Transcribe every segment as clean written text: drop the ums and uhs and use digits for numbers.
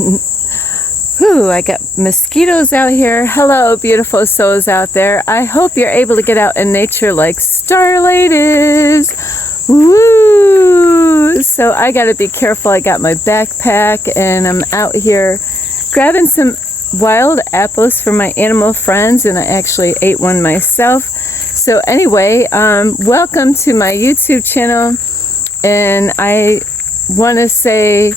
Whew, I got mosquitoes out here. Hello, beautiful souls out there. I hope you're able to get out in nature like Starlight is. Woo! So I gotta be careful. I got my backpack and I'm out here grabbing some wild apples for my animal friends, and I actually ate one myself. So anyway, welcome to my YouTube channel, and I want to say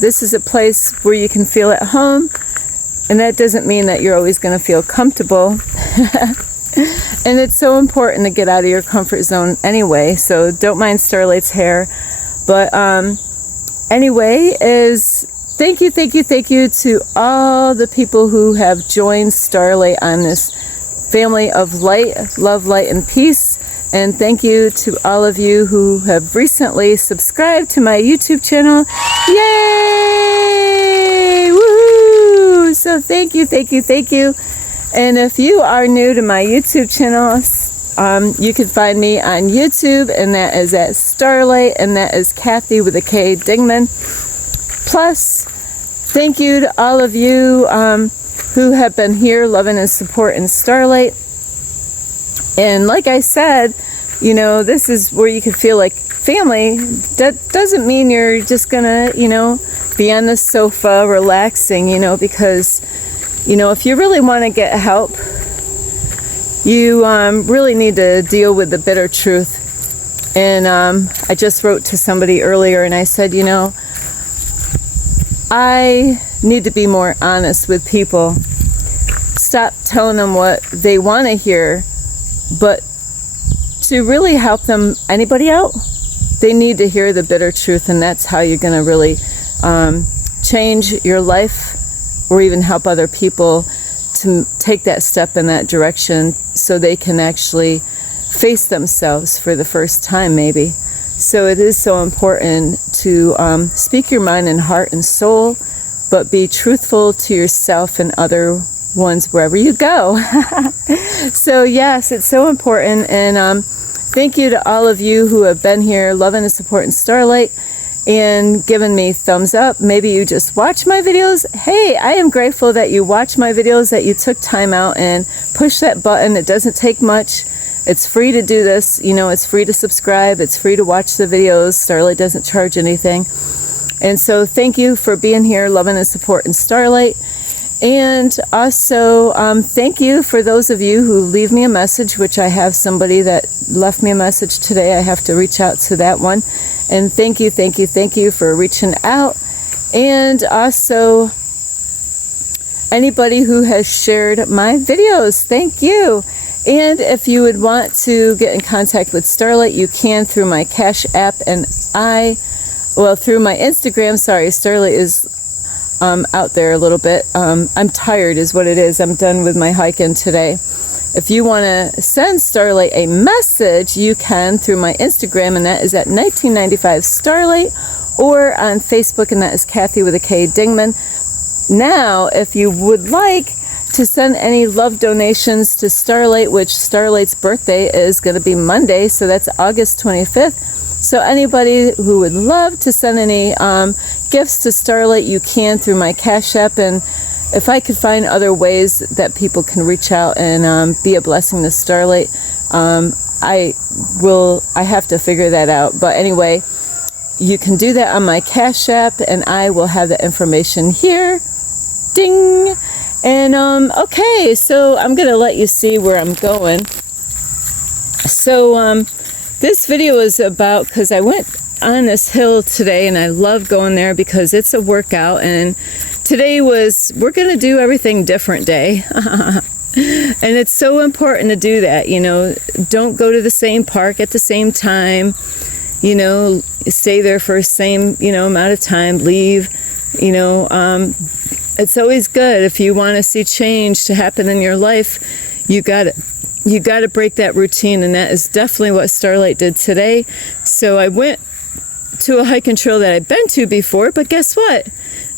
this is a place where you can feel at home, and that doesn't mean that you're always going to feel comfortable. And it's so important to get out of your comfort zone anyway, so don't mind Starlight's hair. But anyway, thank you to all the people who have joined Starlight on this family of light, love, light, and peace. And thank you to all of you who have recently subscribed to my YouTube channel. Yay! Woohoo! So thank you. And if you are new to my YouTube channel, you can find me on YouTube, and that is at Starlight, and that is Kathy with a K, Dingman. Plus, thank you to all of you who have been here loving and supporting Starlight. And like I said, you know, this is where you can feel like family. That doesn't mean you're just gonna, you know, be on the sofa relaxing, you know, because, you know, if you really want to get help, you really need to deal with the bitter truth. And I just wrote to somebody earlier and I said, you know, I need to be more honest with people. Stop telling them what they want to hear, but to really help them, anybody out, they need to hear the bitter truth, and that's how you're going to really change your life or even help other people to take that step in that direction so they can actually face themselves for the first time maybe. So it is so important to speak your mind and heart and soul, but be truthful to yourself and other ones wherever you go. So yes, it's so important. And thank you to all of you who have been here loving and supporting Starlight and giving me thumbs up. Maybe you just watch my videos. Hey, I am grateful that you watch my videos, that you took time out and push that button. It doesn't take much. It's free to do this, you know, it's free to subscribe, it's free to watch the videos. Starlight doesn't charge anything. And so thank you for being here, loving and supporting Starlight. And also, thank you for those of you who leave me a message, which I have somebody that left me a message today. I have to reach out to that one. And thank you for reaching out. And also, anybody who has shared my videos, thank you. And if you would want to get in contact with Starlight, you can through my Cash App and through my Instagram. Sorry, Starlight is out there a little bit. I'm tired is what it is. I'm done with my hiking today. If you want to send Starlight a message, you can through my Instagram, and that is at 1995 Starlight, or on Facebook, and that is Kathy with a K, Dingman. Now, if you would like to send any love donations to Starlight, which Starlight's birthday is going to be Monday, so that's August 25th. So anybody who would love to send any gifts to Starlight, you can through my Cash App. And if I could find other ways that people can reach out and be a blessing to Starlight, I have to figure that out. But anyway, you can do that on my Cash App, and I will have the information here. Ding! And okay, so I'm gonna let you see where I'm going. So this video is about, because I went on this hill today and I love going there because it's a workout, and today we're gonna do everything different day. And it's so important to do that, you know. Don't go to the same park at the same time, you know, stay there for the same, you know, amount of time, leave, you know. It's always good if you want to see change to happen in your life. You got to break that routine, and that is definitely what Starlight did today. So I went to a hiking trail that I've been to before, but guess what?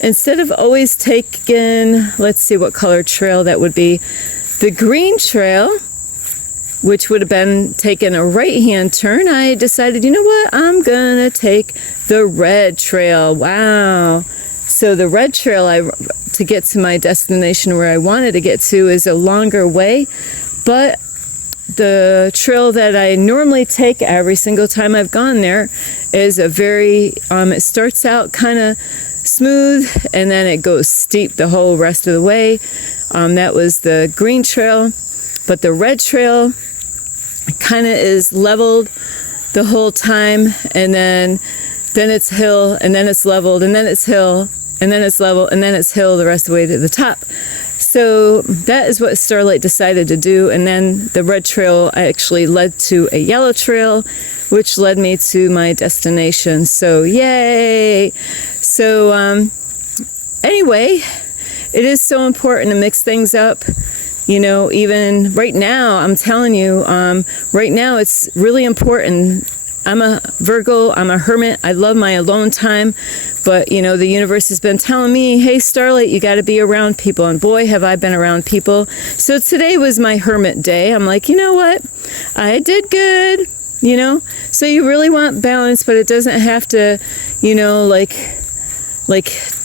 Instead of always taking, let's see what color trail that would be, the green trail, which would have been taking a right-hand turn, I decided, you know what? I'm gonna take the red trail. Wow. So the red trail to get to my destination where I wanted to get to is a longer way, but the trail that I normally take every single time I've gone there is a very, it starts out kind of smooth and then it goes steep the whole rest of the way. That was the green trail, but the red trail kind of is leveled the whole time, and then it's hill, and then it's leveled, and then it's hill, and then it's level, and then it's hill the rest of the way to the top. So that is what Starlight decided to do. And then the red trail actually led to a yellow trail, which led me to my destination. So yay! So anyway, it is so important to mix things up. You know, even right now, I'm telling you, right now it's really important. I'm a Virgo, I'm a hermit, I love my alone time, but you know, the universe has been telling me, hey Starlight, you got to be around people, and boy have I been around people. So today was my hermit day. I'm like, you know what, I did good, you know. So you really want balance, but it doesn't have to, you know, like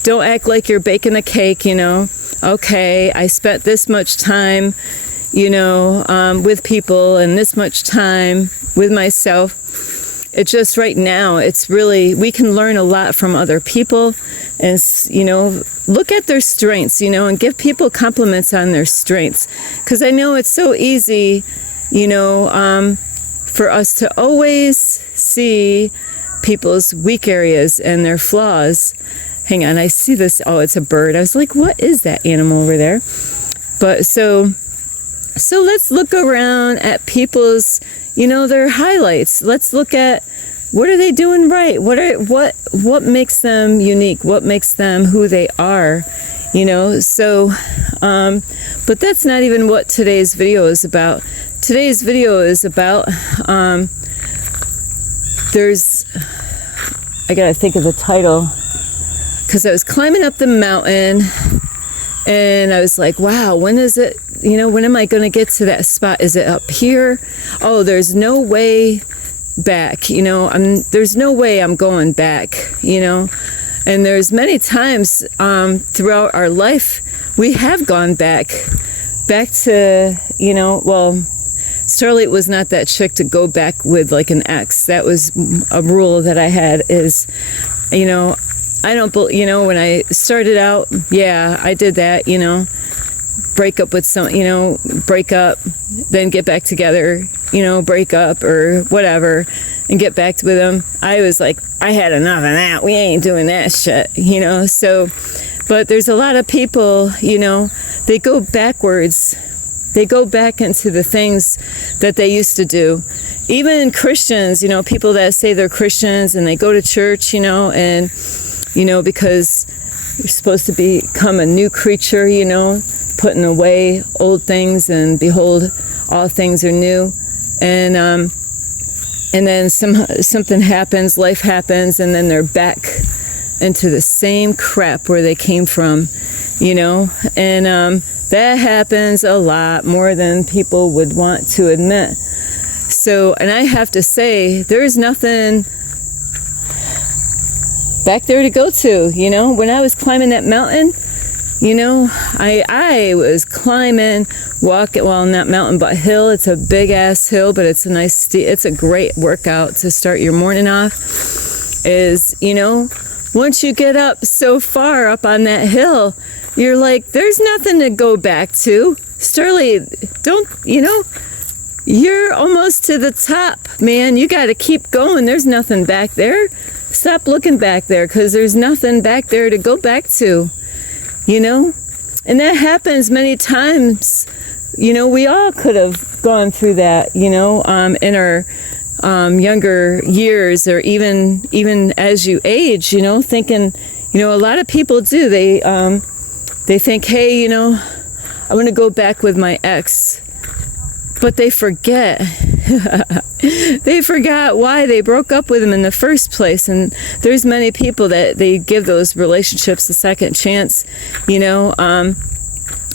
don't act like you're baking a cake, you know. Okay, I spent this much time, you know, with people, and this much time with myself. It's just right now, it's really, we can learn a lot from other people, and, you know, look at their strengths, you know, and give people compliments on their strengths. Because I know it's so easy, you know, for us to always see people's weak areas and their flaws. Hang on, I see this, oh, it's a bird. I was like, what is that animal over there? But so let's look around at people's, you know, their highlights. Let's look at what are they doing right? What makes them unique? What makes them who they are? You know, so but that's not even what today's video is about. Today's video is about I gotta think of the title, because I was climbing up the mountain and I was like, wow, when is it? You know, when am I going to get to that spot? Is it up here? Oh, there's no way back, you know, there's no way I'm going back, you know. And there's many times throughout our life we have gone back to, you know, well, Starlight was not that chick to go back with like an ex. That was a rule that I had is, you know, I don't, you know, when I started out, yeah, I did that, you know, break up with some, you know, break up, then get back together, you know, break up or whatever, and get back with them. I was like, I had enough of that. We ain't doing that shit, you know. So, but there's a lot of people, you know, they go backwards. They go back into the things that they used to do. Even Christians, you know, people that say they're Christians and they go to church, you know, and, you know, because you're supposed to become a new creature, you know, putting away old things, and behold, all things are new. And then something happens, life happens, and then they're back into the same crap where they came from, you know. And that happens a lot more than people would want to admit. So, and I have to say, there's nothing back there to go to, you know. When I was climbing that mountain, you know, I was climbing, walking, well, not mountain, but hill. It's a big ass hill, but it's a nice, it's a great workout to start your morning off. Is, you know, once you get up so far up on that hill, you're like, there's nothing to go back to. Starlight, don't, you know, you're almost to the top, man. You got to keep going. There's nothing back there. Stop looking back there, because there's nothing back there to go back to, you know. And that happens many times. You know, we all could have gone through that, you know, in our younger years, or even as you age, you know, thinking, you know, a lot of people do. They think, hey, you know, I'm going to go back with my ex. But they forget. They forgot why they broke up with him in the first place. And there's many people that they give those relationships a second chance, you know.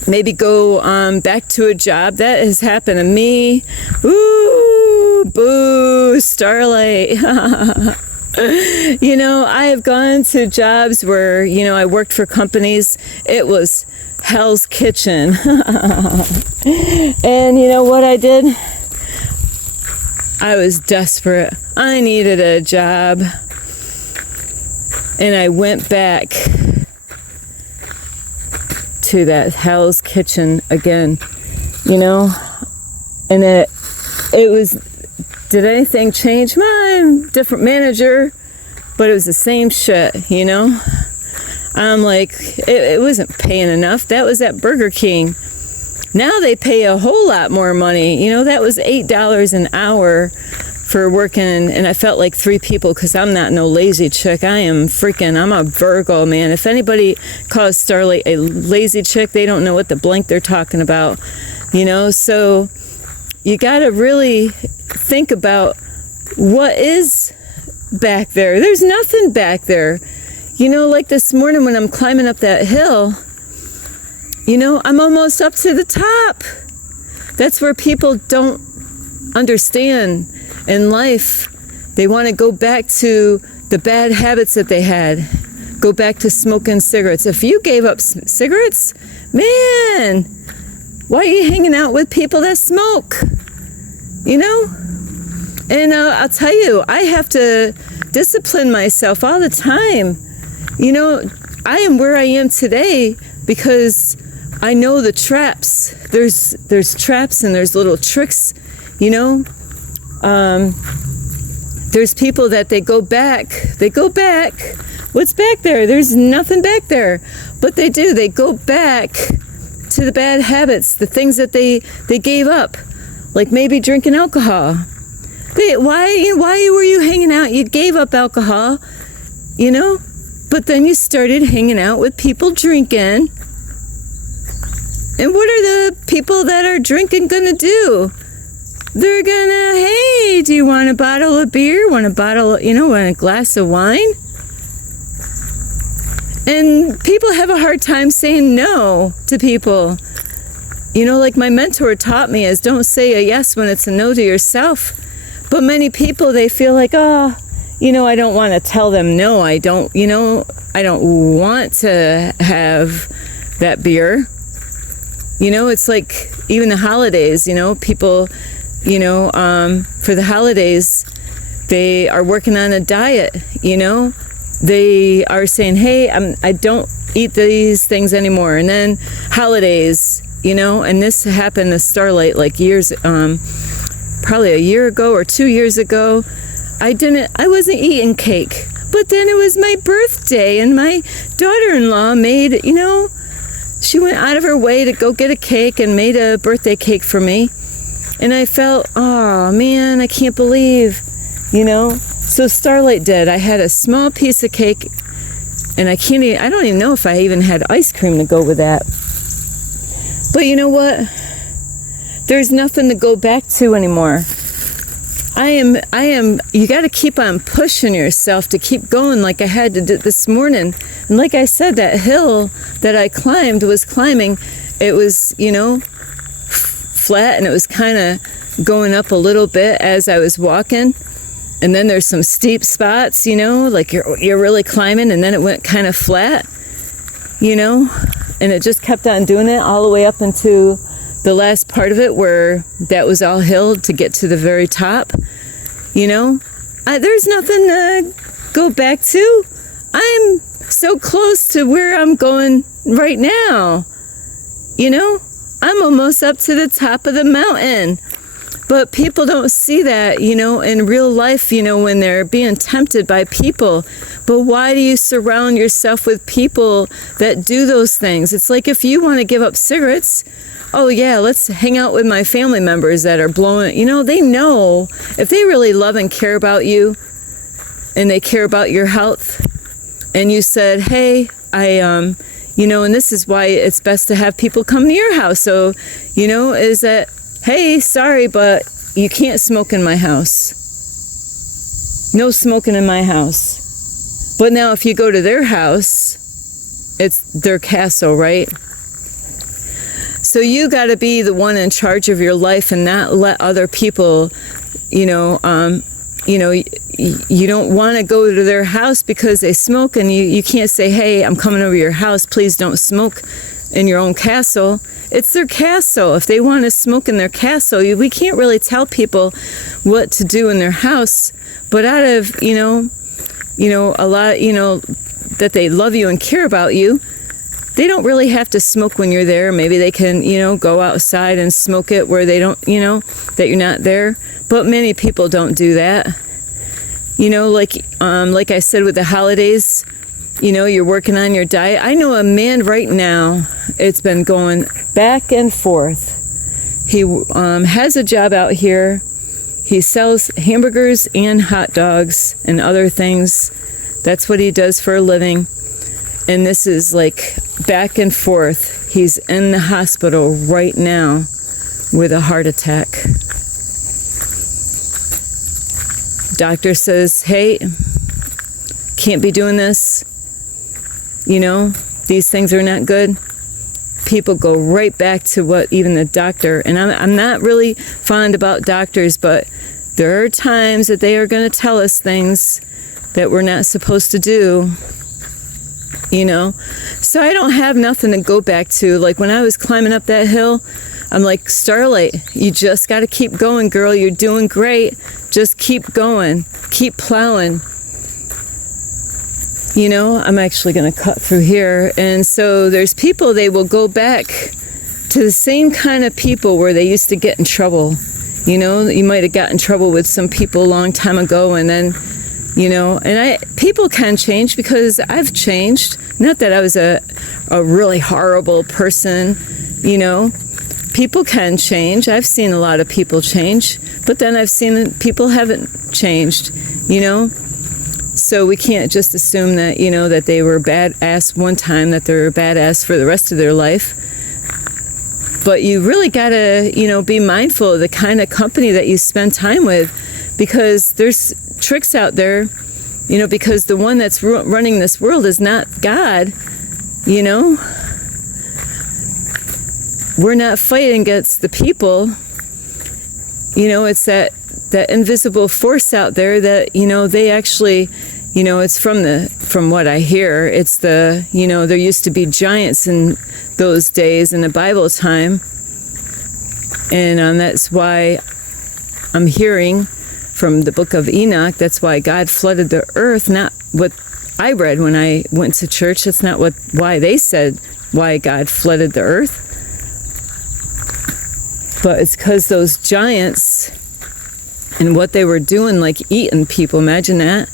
Maybe go back to a job. That has happened to me. Ooh, boo, Starlight. You know, I have gone to jobs where, you know, I worked for companies. It was Hell's Kitchen. And you know what I did? I was desperate. I needed a job. And I went back to that Hell's Kitchen again, you know? And it was, did anything change? My different manager, but it was the same shit, you know? I'm like, it wasn't paying enough. That was at Burger King. Now they pay a whole lot more money. You know, that was $8 an hour for working, and I felt like 3 people, because I'm not no lazy chick. I'm a Virgo, man. If anybody calls Starlight a lazy chick, they don't know what the blank they're talking about, you know? So you got to really think about what is back there. There's nothing back there. You know, like this morning when I'm climbing up that hill, you know, I'm almost up to the top. That's where people don't understand in life. They want to go back to the bad habits that they had. Go back to smoking cigarettes. If you gave up cigarettes, man, why are you hanging out with people that smoke? You know? And I'll tell you, I have to discipline myself all the time. You know, I am where I am today because I know the traps. There's traps and there's little tricks, you know. There's people that they go back. What's back there? There's nothing back there. But they do. They go back to the bad habits, the things that they gave up, like maybe drinking alcohol. Why were you hanging out? You gave up alcohol, you know, but then you started hanging out with people drinking. And what are the people that are drinking gonna do? They're gonna, hey, do you want a bottle of beer? Want a glass of wine? And people have a hard time saying no to people. You know, like my mentor taught me is don't say a yes when it's a no to yourself. But many people, they feel like, oh, you know, I don't want to tell them no. I don't want to have that beer. You know, it's like even the holidays, you know, people, you know, for the holidays, they are working on a diet, you know. They are saying, hey, I don't eat these things anymore. And then holidays, you know, and this happened to Starlight like years, probably a year ago or 2 years ago. I wasn't eating cake. But then it was my birthday and my daughter-in-law made, you know, she went out of her way to go get a cake and made a birthday cake for me. And I felt, oh man, I can't believe, you know. So Starlight did. I had a small piece of cake and I don't even know if I even had ice cream to go with that. But you know what? There's nothing to go back to anymore. You got to keep on pushing yourself to keep going like I had to do this morning. And like I said, that hill that I was climbing, it was, you know, flat and it was kind of going up a little bit as I was walking. And then there's some steep spots, you know, like you're really climbing, and then it went kind of flat, you know, and it just kept on doing it all the way up into the last part of it where that was all hill to get to the very top, you know. There's nothing to go back to. I'm so close to where I'm going right now, you know. I'm almost up to the top of the mountain. But people don't see that, you know, in real life, you know, when they're being tempted by people. But why do you surround yourself with people that do those things? It's like if you want to give up cigarettes, oh yeah, let's hang out with my family members that are blowing, you know, they know if they really love and care about you and they care about your health. And you said, hey, you know, and this is why it's best to have people come to your house. So, you know, is that, hey, sorry, but you can't smoke in my house. No smoking in my house. But now if you go to their house, it's their castle, right? So you got to be the one in charge of your life and not let other people, you know, you don't want to go to their house because they smoke, and you can't say, hey, I'm coming over your house, please don't smoke in your own castle. It's their castle. If they want to smoke in their castle, we can't really tell people what to do in their house. But out of, a lot, that they love you and care about you, they don't really have to smoke when you're there. Maybe they can, go outside and smoke it where they don't, that you're not there. But many people don't do that. Like I said with the holidays, you're working on your diet. I know a man right now, it's been going back and forth. He has a job out here. He sells hamburgers and hot dogs and other things. That's what he does for a living. And this is like back and forth. He's in the hospital right now with a heart attack. Doctor says, hey, can't be doing this. These things are not good. People go right back to what even the doctor, and I'm not really fond about doctors, but there are times that they are going to tell us things that we're not supposed to do. So I don't have nothing to go back to. Like when I was climbing up that hill, I'm like, Starlight, you just got to keep going, girl. You're doing great. Just keep going. Keep plowing. I'm actually going to cut through here. And so there's people, they will go back to the same kind of people where they used to get in trouble. You might have got in trouble with some people a long time ago, and then people can change, because I've changed. Not that I was a really horrible person, People can change. I've seen a lot of people change, but then I've seen people haven't changed, So we can't just assume that, that they were badass one time, that they're a badass for the rest of their life. But you really got to, be mindful of the kind of company that you spend time with, because there's tricks out there, because the one that's running this world is not God, We're not fighting against the people. It's that invisible force out there that, they actually, it's from what I hear, it's there used to be giants in those days in the Bible time. And that's why I'm hearing from the book of Enoch, that's why God flooded the earth, not what I read when I went to church. That's not why they said why God flooded the earth. But it's because those giants and what they were doing, like eating people. Imagine that.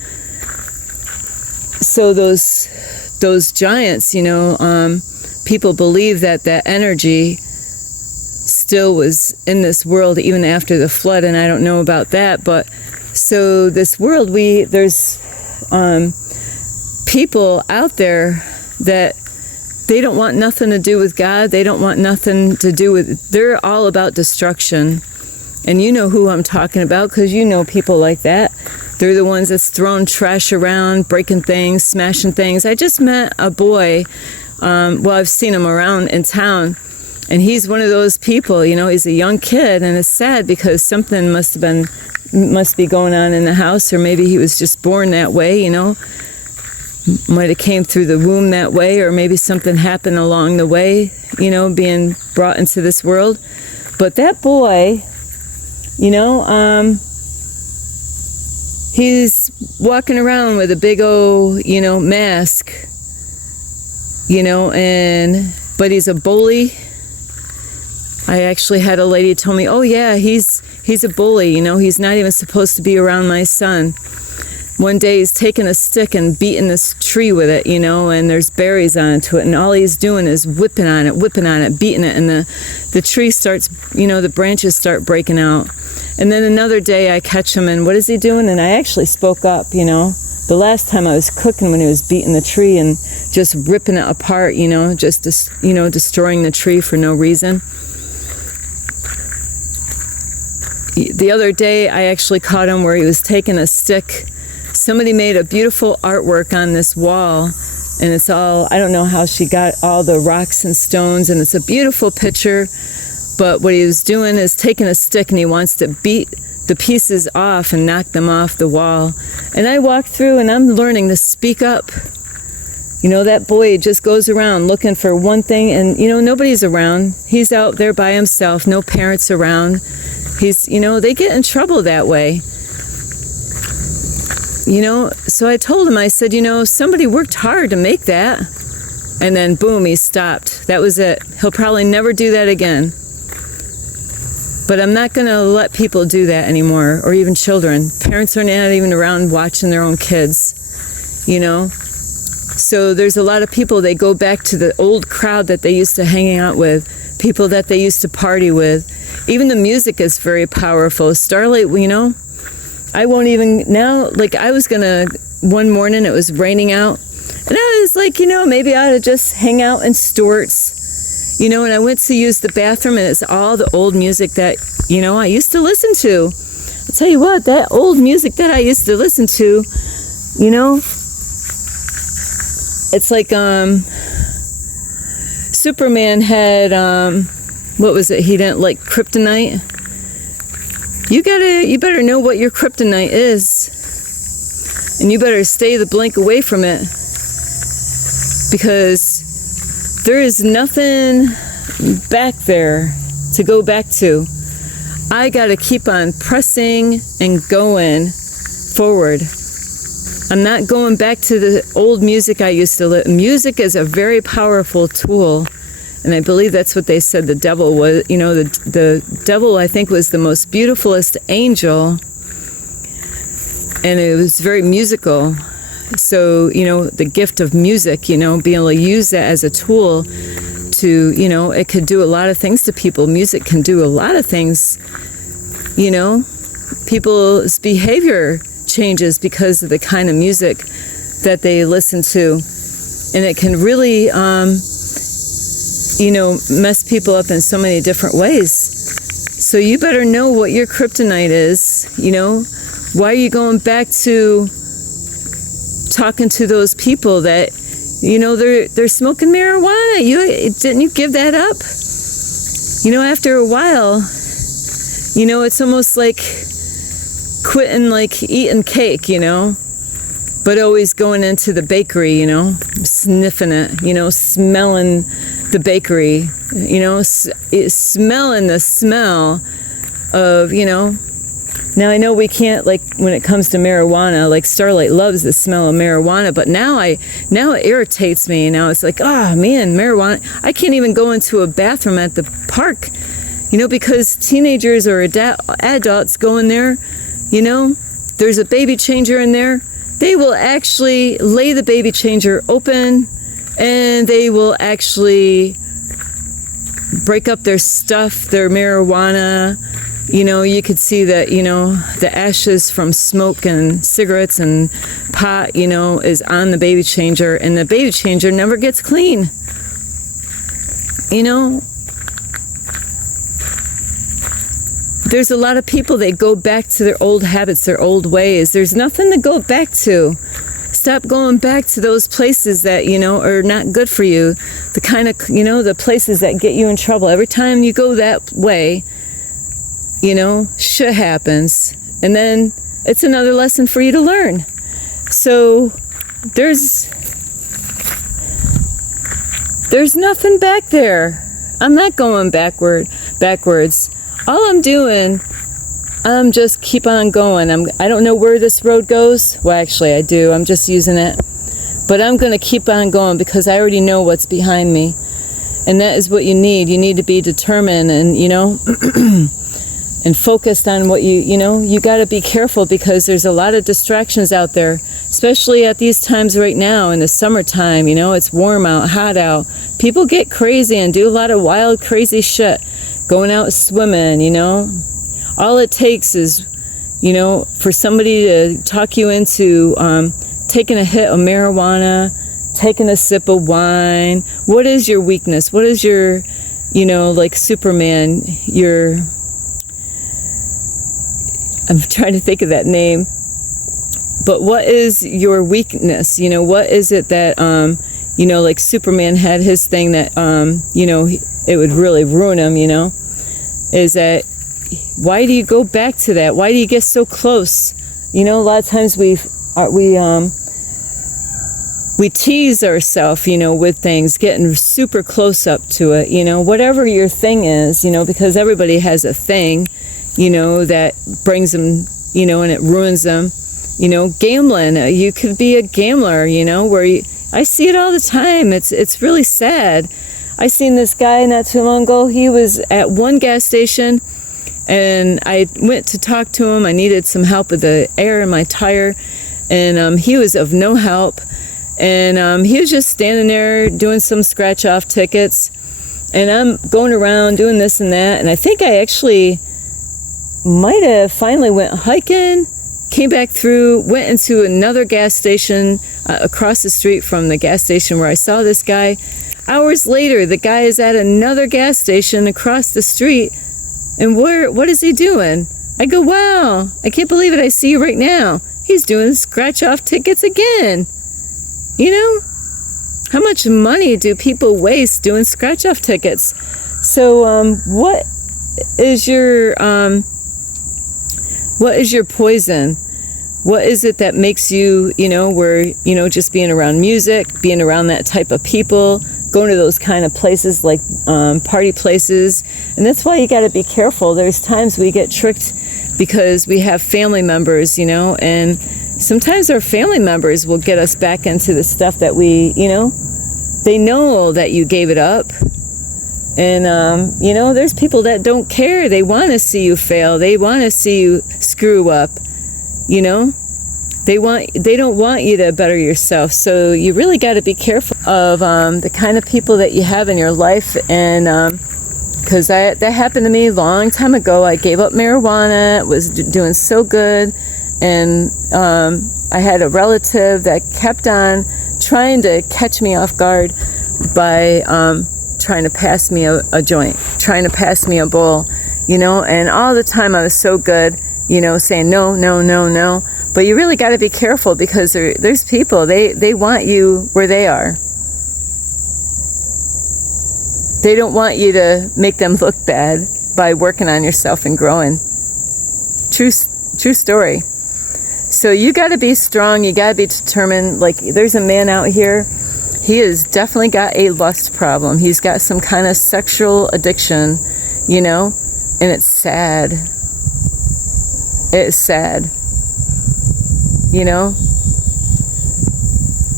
So those giants, people believe that energy still was in this world even after the flood, and I don't know about that. But so this world, there's people out there that they don't want nothing to do with God. They don't want nothing to do with, they're all about destruction. And you know who I'm talking about, because you know people like that. They're the ones that's throwing trash around, breaking things, smashing things. I just met a boy, I've seen him around in town, and he's one of those people, he's a young kid, and it's sad because something must be going on in the house, or maybe he was just born that way, might have came through the womb that way, or maybe something happened along the way, being brought into this world. But that boy, he's walking around with a big old, mask, but he's a bully. I actually had a lady tell me, oh yeah, he's a bully, he's not even supposed to be around my son. One day he's taking a stick and beating this tree with it, and there's berries onto it, and all he's doing is whipping on it, beating it, and the tree starts, the branches start breaking out. And then another day I catch him, and what is he doing? And I actually spoke up, the last time I was cooking when he was beating the tree and just ripping it apart, just destroying the tree for no reason. The other day I actually caught him where he was taking a stick. Somebody made a beautiful artwork on this wall, and it's all, I don't know how she got all the rocks and stones, and it's a beautiful picture, but what he was doing is taking a stick and he wants to beat the pieces off and knock them off the wall. And I walk through and I'm learning to speak up. You know, that boy just goes around looking for one thing, and, you know, nobody's around. He's out there by himself, no parents around. He's, you know, they get in trouble that way. You know, so I told him, I said, you know, somebody worked hard to make that. And then, boom, he stopped. That was it. He'll probably never do that again. But I'm not going to let people do that anymore, or even children. Parents are not even around watching their own kids, you know. So there's a lot of people, they go back to the old crowd that they used to hang out with, people that they used to party with. Even the music is very powerful. Starlight, you know, I won't even, now, like I was gonna, one morning it was raining out, and I was like, you know, maybe I ought to just hang out in Stewart's, you know, and I went to use the bathroom, and it's all the old music that, you know, I used to listen to. I'll tell you what, that old music that I used to listen to, you know, it's like Superman had what was it? He didn't like kryptonite. You better know what your kryptonite is, and you better stay the blank away from it, because there is nothing back there to go back to. I got to keep on pressing and going forward. I'm not going back to the old music I used to listen. Music is a very powerful tool, and I believe that's what they said the devil was. You know, the devil, I think, was the most beautifulest angel, and it was very musical. So, you know, the gift of music, you know, being able to use that as a tool to, you know, it could do a lot of things to people. Music can do a lot of things, you know. People's behavior changes because of the kind of music that they listen to, and it can really you know, mess people up in so many different ways. So you better know what your kryptonite is. You know, why are you going back to talking to those people that, you know, they're smoking marijuana? Didn't you give that up? You know, after a while, you know, it's almost like quitting, like eating cake, you know, but always going into the bakery, you know, sniffing it, you know, smelling the bakery, you know, smelling the smell of, you know. Now I know we can't, like, when it comes to marijuana, like Starlight loves the smell of marijuana, but now it irritates me. Now it's like, oh man, marijuana. I can't even go into a bathroom at the park, you know, because teenagers or adults go in there. You know, there's a baby changer in there. They will actually lay the baby changer open, and they will actually break up their stuff, their marijuana. You know, you could see that, you know, the ashes from smoke and cigarettes and pot, you know, is on the baby changer, and the baby changer never gets clean. You know, there's a lot of people that go back to their old habits, their old ways. There's nothing to go back to. Stop going back to those places that, you know, are not good for you. The kind of, you know, the places that get you in trouble. Every time you go that way, you know, shit happens. And then it's another lesson for you to learn. So there's nothing back there. I'm not going backwards. All I'm doing, I'm just keep on going. I don't know where this road goes. Well, actually, I do. I'm just using it. But I'm going to keep on going because I already know what's behind me. And that is what you need. You need to be determined and, you know, and focused on what you know, you got to be careful because there's a lot of distractions out there, especially at these times right now in the summertime. You know, it's warm out, hot out. People get crazy and do a lot of wild, crazy shit. Going out swimming, you know. All it takes is, you know, for somebody to talk you into taking a hit of marijuana, taking a sip of wine. What is your weakness? What is your, you know, like Superman, I'm trying to think of that name. But what is your weakness? You know, what is it that, you know, like Superman had his thing that, you know, it would really ruin him, you know, is that why do you go back to that? Why do you get so close? You know, a lot of times we tease ourselves, you know, with things, getting super close up to it, you know, whatever your thing is, you know, because everybody has a thing, you know, that brings them, you know, and it ruins them. You know, gambling, you could be a gambler, you know, I see it all the time. It's really sad. I seen this guy not too long ago. He was at one gas station, and I went to talk to him. I needed some help with the air in my tire, and he was of no help. And he was just standing there doing some scratch-off tickets, and I'm going around doing this and that, and I think I actually might have finally went hiking, came back through, went into another gas station across the street from the gas station where I saw this guy. Hours later, the guy is at another gas station across the street, and what is he doing? I go, wow, I can't believe it, I see you right now. He's doing scratch-off tickets again. You know, how much money do people waste doing scratch-off tickets? So what is your poison? What is it that makes you, you know, where, you know, just being around music, being around that type of people, going to those kind of places like party places? And that's why you got to be careful. There's times we get tricked because we have family members, you know, and sometimes our family members will get us back into the stuff that we, you know, they know that you gave it up. And, you know, there's people that don't care. They want to see you fail. They want to see you screw up, you know. They don't want you to better yourself. So you really got to be careful of the kind of people that you have in your life. And because that happened to me a long time ago. I gave up marijuana. It was doing so good. And I had a relative that kept on trying to catch me off guard by trying to pass me a joint, trying to pass me a bowl, you know, and all the time I was so good, you know, saying no, no, no, no. But you really got to be careful because there's people, they want you where they are. They don't want you to make them look bad by working on yourself and growing. True story. So you got to be strong. You got to be determined. Like, there's a man out here. He has definitely got a lust problem. He's got some kind of sexual addiction, you know, and it's sad. It's sad. You know,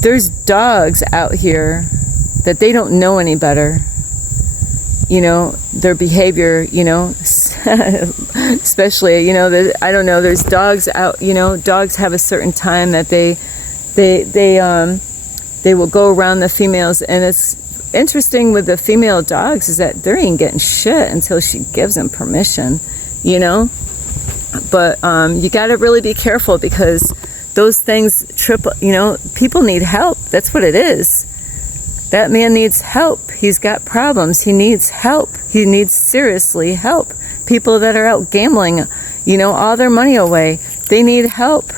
there's dogs out here that they don't know any better. You know, their behavior, you know, especially, you know, I don't know, there's dogs out, you know, dogs have a certain time that they will go around the females. And it's interesting with the female dogs is that they ain't getting shit until she gives them permission, you know. But you got to really be careful because those things you know, people need help. That's what it is. That man needs help. He's got problems. He needs help. He needs seriously help. People that are out gambling, you know, all their money away, they need help.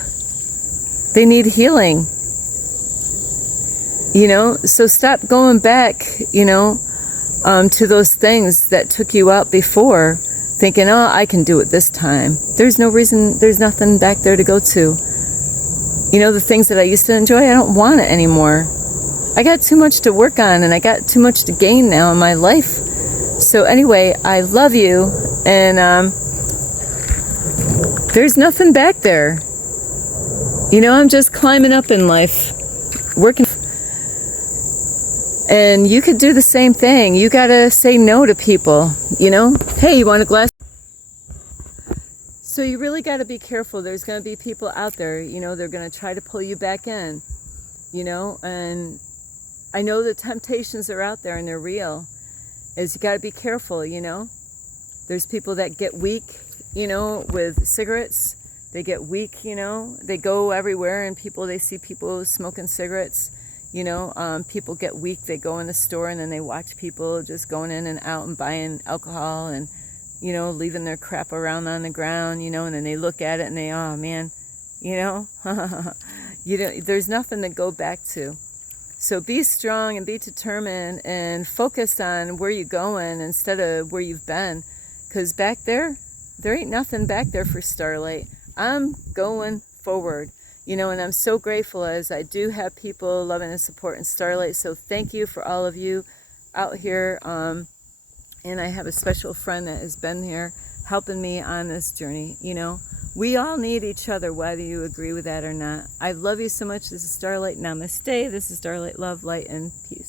They need healing. You know, so stop going back, you know, to those things that took you out before, thinking, oh, I can do it this time. There's no reason, there's nothing back there to go to. You know, the things that I used to enjoy, I don't want it anymore. I got too much to work on and I got too much to gain now in my life. So anyway, I love you, and there's nothing back there. You know, I'm just climbing up in life, working. And you could do the same thing. You gotta say no to people, you know? Hey, you want a glass? So you really gotta be careful. There's gonna be people out there, you know, they're gonna try to pull you back in, you know? And I know the temptations are out there and they're real. Is you got to be careful, you know. There's people that get weak, you know, with cigarettes. They get weak, you know. They go everywhere and they see people smoking cigarettes, you know. People get weak. They go in the store and then they watch people just going in and out and buying alcohol and, you know, leaving their crap around on the ground, you know, and then they look at it and they, oh man, you know, there's nothing to go back to. So be strong and be determined and focus on where you're going instead of where you've been. Because back there, there ain't nothing back there for Starlight. I'm going forward, you know, and I'm so grateful as I do have people loving and supporting Starlight. So thank you for all of you out here. And I have a special friend that has been here helping me on this journey. You know, we all need each other, whether you agree with that or not. I love you so much. This is Starlight. Namaste. This is Starlight. Love, light, and peace.